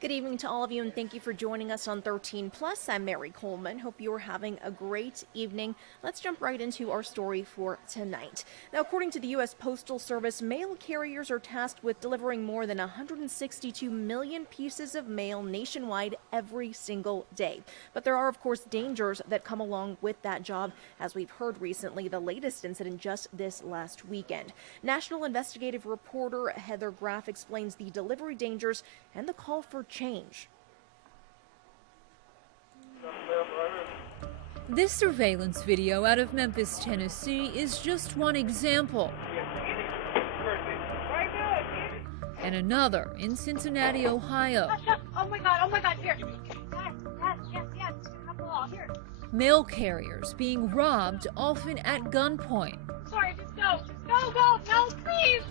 Good evening to all of you, and thank you for joining us on 13 Plus. I'm Mary Coleman. Hope you are having a great evening. Let's jump right into our story for tonight. Now, according to the U.S. Postal Service, mail carriers are tasked with delivering more than 162 million pieces of mail nationwide every single day. But there are, of course, dangers that come along with that job, as we've heard recently, the latest incident just this last weekend. National investigative reporter Heather Graff explains the delivery dangers and the call for change. This surveillance video out of Memphis, Tennessee is just one example. And another in Cincinnati, Ohio. Oh my God, here. Yes, here. Mail carriers being robbed, often at gunpoint. Sorry, just go, no, please.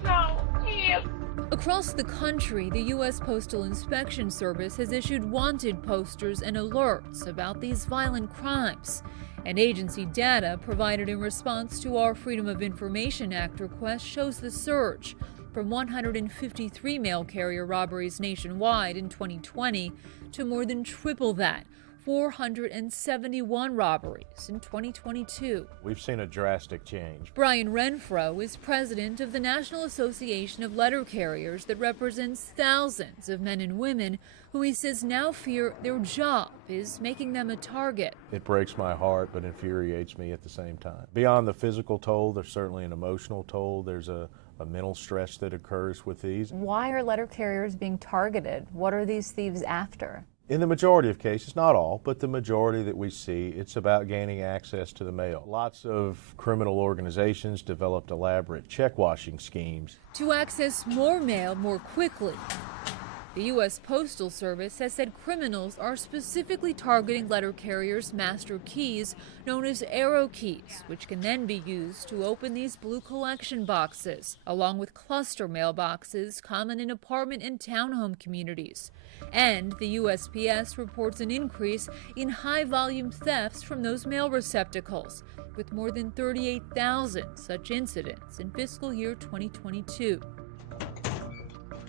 Across the country, the U.S. Postal Inspection Service has issued wanted posters and alerts about these violent crimes. And agency data provided in response to our Freedom of Information Act request shows the surge from 153 mail carrier robberies nationwide in 2020 to more than triple that, 471 robberies in 2022. We've seen a drastic change. Brian Renfro is president of the National Association of Letter Carriers that represents thousands of men and women who he says now fear their job is making them a target. It breaks my heart, but infuriates me at the same time. Beyond the physical toll, there's certainly an emotional toll. There's a mental stress that occurs with these. Why are letter carriers being targeted? What are these thieves after? In the majority of cases, not all, but the majority that we see, it's about gaining access to the mail. Lots of criminal organizations developed elaborate check-washing schemes to access more mail more quickly. The U.S. Postal Service has said criminals are specifically targeting letter carriers' master keys, known as arrow keys, which can then be used to open these blue collection boxes, along with cluster mailboxes common in apartment and townhome communities. And the USPS reports an increase in high-volume thefts from those mail receptacles, with more than 38,000 such incidents in fiscal year 2022.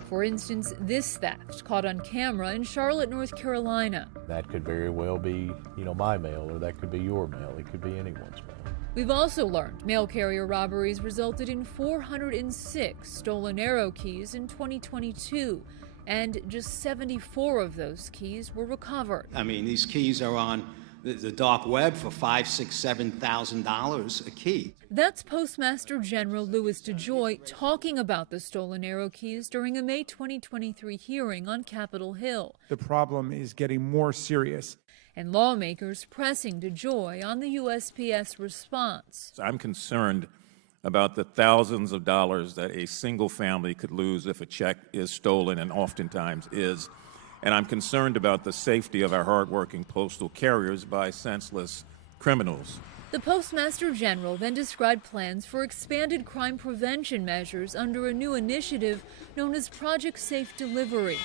For instance, this theft caught on camera in Charlotte, North Carolina. That could very well be, my mail, or that could be your mail. It could be anyone's mail. We've also learned mail carrier robberies resulted in 406 stolen arrow keys in 2022, and just 74 of those keys were recovered. I mean, these keys are on the dark web for $5,000, $6,000, $7,000 a key. That's Postmaster General Louis DeJoy talking about the stolen arrow keys during a May 2023 hearing on Capitol Hill. The problem is getting more serious. And lawmakers pressing DeJoy on the USPS response. I'm concerned about the thousands of dollars that a single family could lose if a check is stolen, and oftentimes is. And I'm concerned about the safety of our hardworking postal carriers by senseless criminals. The Postmaster General then described plans for expanded crime prevention measures under a new initiative known as Project Safe Delivery.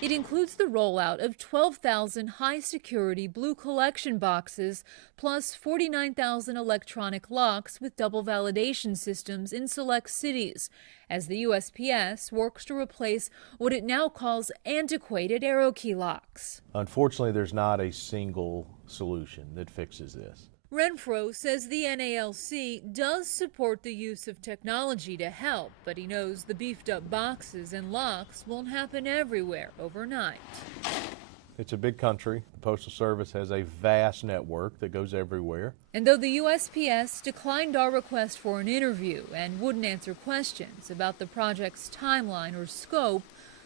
It includes the rollout of 12,000 high-security blue collection boxes, plus 49,000 electronic locks with double validation systems in select cities, as the USPS works to replace what it now calls antiquated arrow key locks. Unfortunately, there's not a single solution that fixes this. Renfro says the NALC does support the use of technology to help, but he knows the beefed-up boxes and locks won't happen everywhere overnight. It's a big country. The Postal Service has a vast network that goes everywhere. And though the USPS declined our request for an interview and wouldn't answer questions about the project's timeline or scope,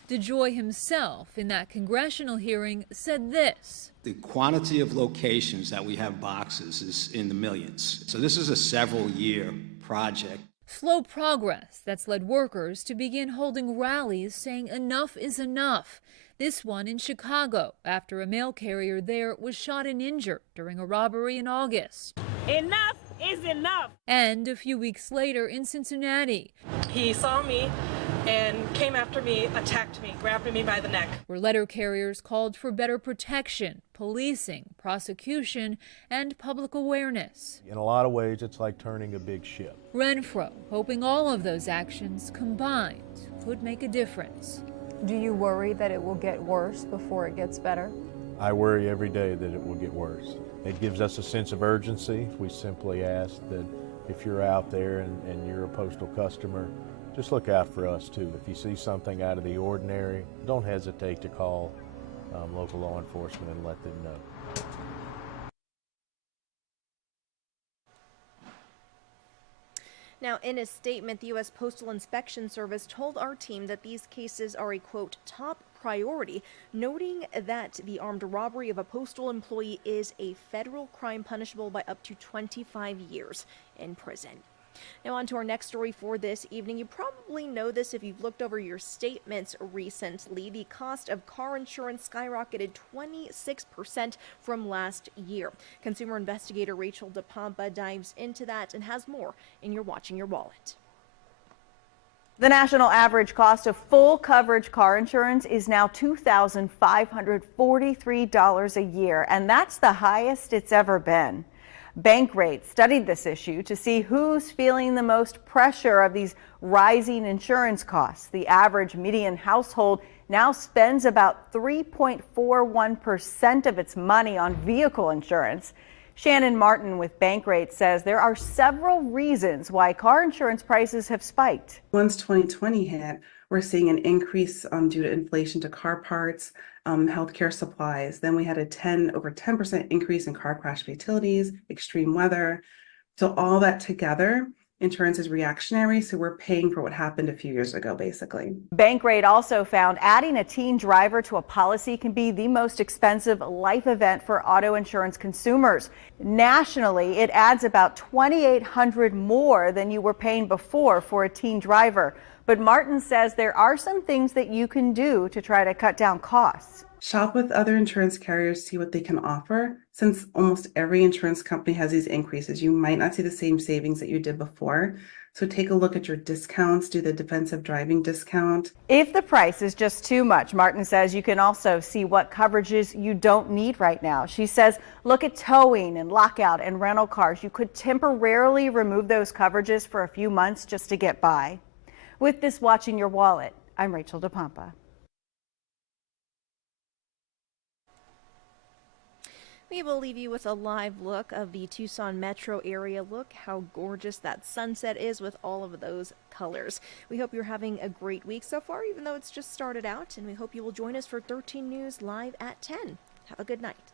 DeJoy himself, in that congressional hearing, said this. The quantity of locations that we have boxes is in the millions. So this is a several-year project. Slow progress that's led workers to begin holding rallies saying enough is enough. This one in Chicago, after a mail carrier there was shot and injured during a robbery in August. Enough is enough. And a few weeks later in Cincinnati. He saw me and came after me, attacked me, grabbed me by the neck. Where letter carriers called for better protection, policing, prosecution, and public awareness. In a lot of ways, it's like turning a big ship. Renfro hoping all of those actions combined could make a difference. Do you worry that it will get worse before it gets better? I worry every day that it will get worse. It gives us a sense of urgency. We simply ask that if you're out there and you're a postal customer, just look out for us too. If you see something out of the ordinary, don't hesitate to call local law enforcement and let them know. Now, in a statement, the U.S. Postal Inspection Service told our team that these cases are a, quote, top priority, noting that the armed robbery of a postal employee is a federal crime punishable by up to 25 years in prison. Now on to our next story for this evening. You probably know this if you've looked over your statements recently. The cost of car insurance skyrocketed 26% from last year. Consumer investigator Rachel DePompa dives into that and has more in your Watching Your Wallet. The national average cost of full coverage car insurance is now $2,543 a year, and that's the highest it's ever been. Bankrate studied this issue to see who's feeling the most pressure of these rising insurance costs. The average median household now spends about 3.41% of its money on vehicle insurance. Shannon Martin with Bankrate says there are several reasons why car insurance prices have spiked. Once 2020 hit, we're seeing an increase due to inflation to car parts, healthcare supplies. Then we had over 10% increase in car crash fatalities, extreme weather. So all that together, insurance is reactionary. So we're paying for what happened a few years ago, basically. Bankrate also found adding a teen driver to a policy can be the most expensive life event for auto insurance consumers. Nationally, it adds about $2,800 more than you were paying before for a teen driver. But Martin says there are some things that you can do to try to cut down costs. Shop with other insurance carriers, see what they can offer. Since almost every insurance company has these increases, you might not see the same savings that you did before. So take a look at your discounts, do the defensive driving discount. If the price is just too much, Martin says you can also see what coverages you don't need right now. She says look at towing and lockout and rental cars. You could temporarily remove those coverages for a few months just to get by. With this Watching Your Wallet, I'm Rachel DePompa. We will leave you with a live look of the Tucson metro area. Look how gorgeous that sunset is with all of those colors. We hope you're having a great week so far, even though it's just started out, and we hope you will join us for 13 News Live at 10. Have a good night.